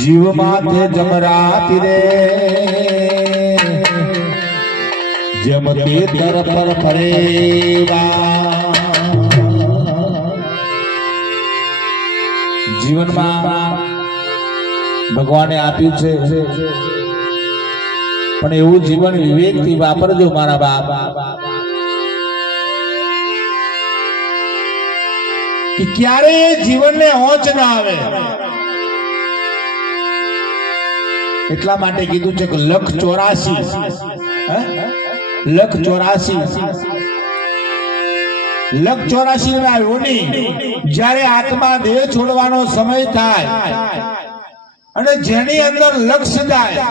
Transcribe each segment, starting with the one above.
જીવ માથે જમરાતી રે. જેમ તેતર પર ફરેવા. જીવનમાં ભગવાને આપ્યું છે. પણ એવું જીવન વિવેકથી વાપરજો મારા બાપ. કે ક્યારે જીવનને હોંચ ના આવે. એટલા માટે કીધું છે કે લખ ચોરાસી. લખ ચોરાસી. લખ ચોરાસી ના યોની જ્યારે આત્મા દેહ છોડવાનો સમય થાય અને જેની અંદર લક્ષ જાય,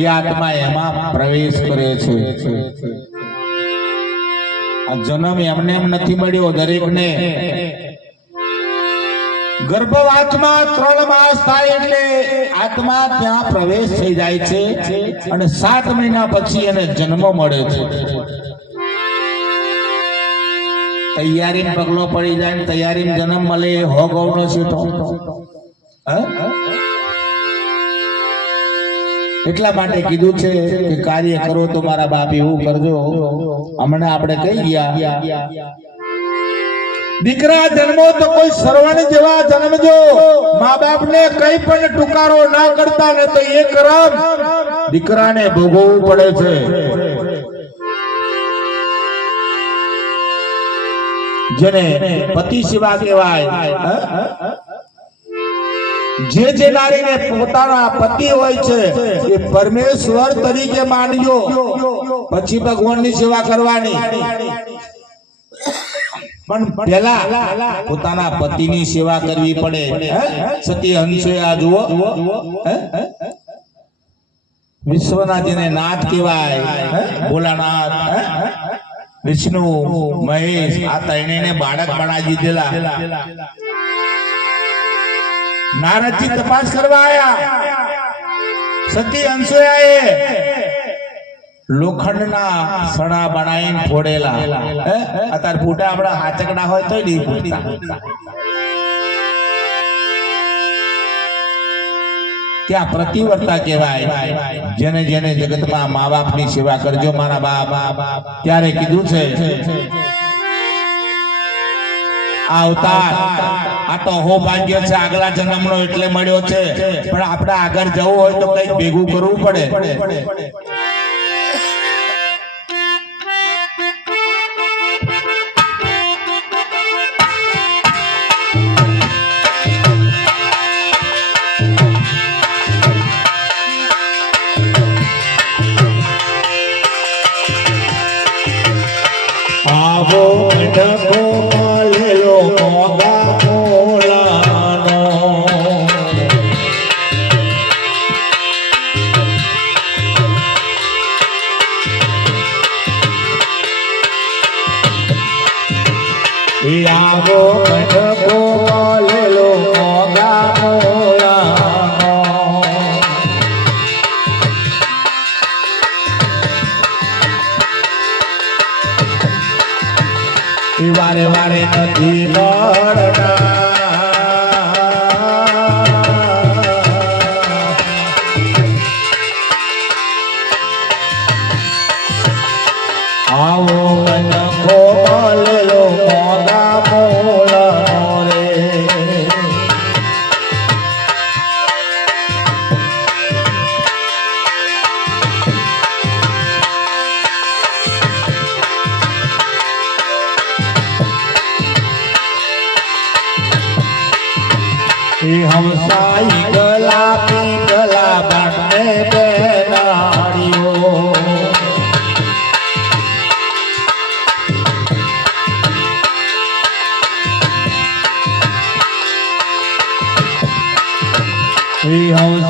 એ આત્મા એમાં પ્રવેશ કરે છે. આ જન્મ એમને એમ નથી મળ્યો દરેકને. ગર્ભવાતમાં ત્રણ માસ થાય એટલે આત્મા ત્યાં પ્રવેશ થઈ જાય છે અને સાત મહિના પછી એને જન્મ મળે છે. તૈયારી પગલો પડી જાય તૈયારી જન્મ મળે એ હો ગૌનો છે તો. હે? એટલા માટે કીધું છે કે કાર્ય કરો તો મારા બાપ એવું કરજો. હમણાં આપણે કહી ગયા? દીકરા જન્મો તો કોઈ સર્વણ જેવા જન્મજો. મા બાપ ને કઈ પણ ટુકારો ના કરતા ને તો એ કરમ. દીકરાને ભોગવવું પડે છે. જેને પતિ સેવા કહેવાય? જે જે નારીને પોતાના પતિ હોય છે, એ પરમેશ્વર તરીકે માનજો પછી ભગવાનની સેવા કરવાની. પણ પેલા પોતાના પતિની સેવા કરવી પડે? સતી હંસે આ જુઓ. વિશ્વના જેને નાથ કહેવાય. ભોલાનાથ. વિષ્ણુ, મહેશ, આ ત્રણેયને બાળક બનાવી દીધેલા. નારદજી તપાસ કરવા આવ્યા સતી અંશુયાએ લોખંડના સણા બનાવીને ફોડેલા. અત્યારે ફૂટા આપણા હાચકડા હોય તો નહીં ફૂટતા. ક્યાં પ્રતિવર્તા કહેવાય. જેને જેને જગતમાં મા બાપની સેવા કરજો મારા બાપ. ત્યારે કીધું છે આવતા આ તો હો ભાગ્ય છે, આગલા જન્મનો એટલે મળ્યો છે. પણ આપણે આગળ જવું હોય તો કંઈક ભેગું કરવું પડે.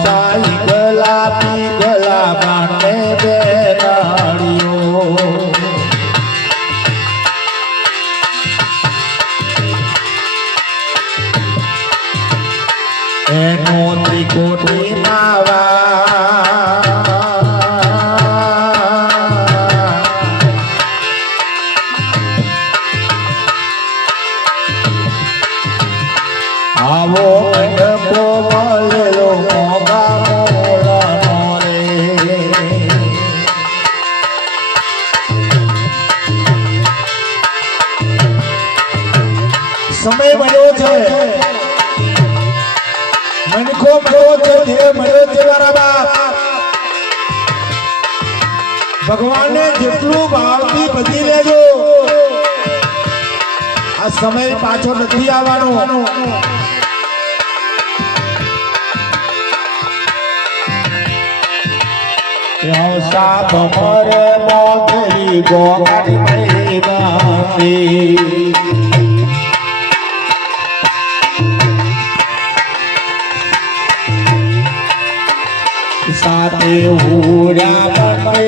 चाली गला पी गला મનખો મળ્યો છે ધીરે મળ્યો છે જેટલું ભાવથી બધી લેજો. આ સમય પાછો નથી આવવાનો. સાપ મરે મોગરી ગોગાડી સાથે ઉડ્યા મને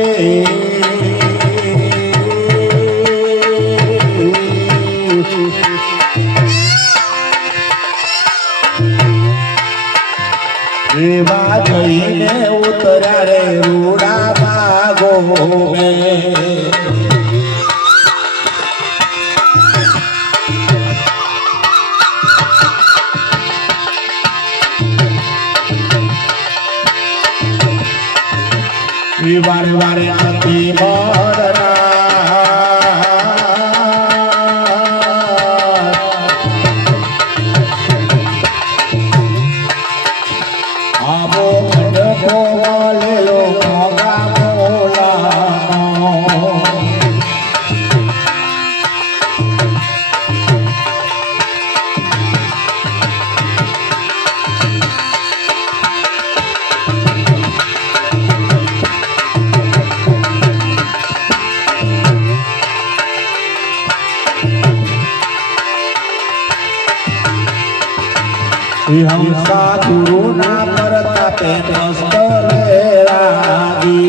એવા જઈને ઉતર્યા રે રૂડા ભાગો વારે বারে বারে আতি মরনা હંસા ગુરુના પરતાપે રેલાગી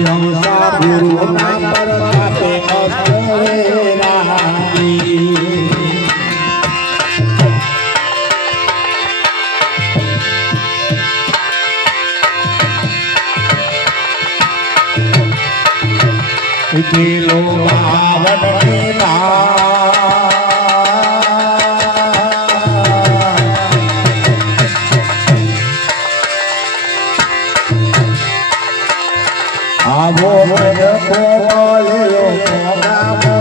હંસા ગુરુના પરતાપે મસ્ત રેલાગી ઉભેલો ભાવની આવો મને કોલેલો કોના